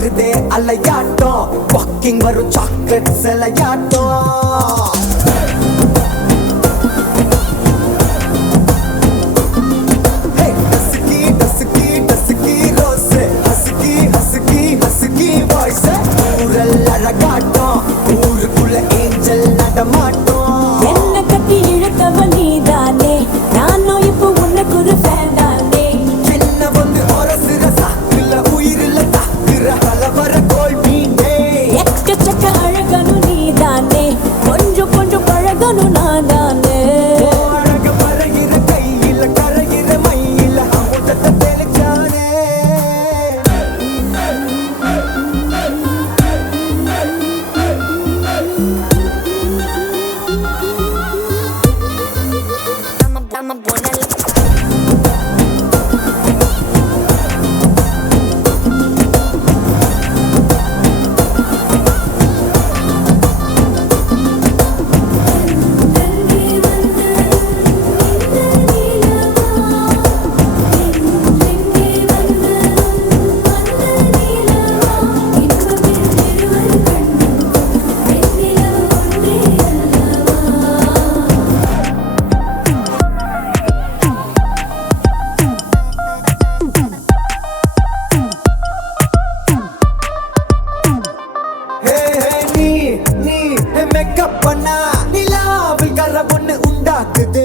வருதே அலையாட்டம் வாக்கிங் வரும் சாக்லேட் சிலையாட்டம் ஊருக்குள்ள ஏஞ்சல் நடமாட்டோம் என்ன கட்டி இழுத்தவ நீதானே நானும் இப்போ உனக்கு ஒரு ஃபேன் தானே என்ன வந்து ஒரசுற சாக்குல உயிரில தாக்குற கலவர கோல் மீனே எக்கச்சக்க அழகனும் நீதானே கொஞ்சம் கொஞ்சம் பழகனும் நான் தானே அழக பறகிற கையில கரைகிற மயில அமுதத்தை தெளிச்சானே மேக்கப் பண்ணா நிலாவில் கர ஒண்ணு உண்டாக்குது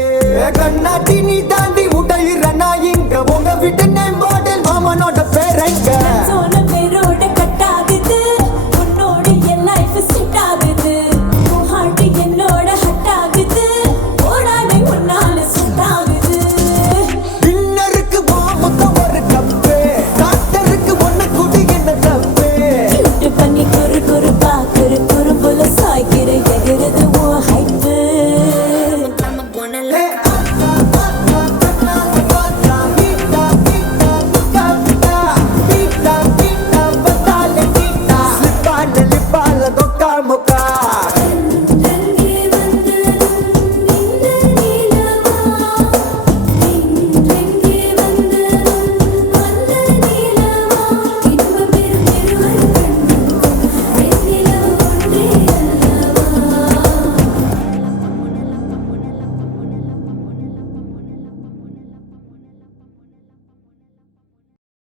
கண்ணாடி நீதான்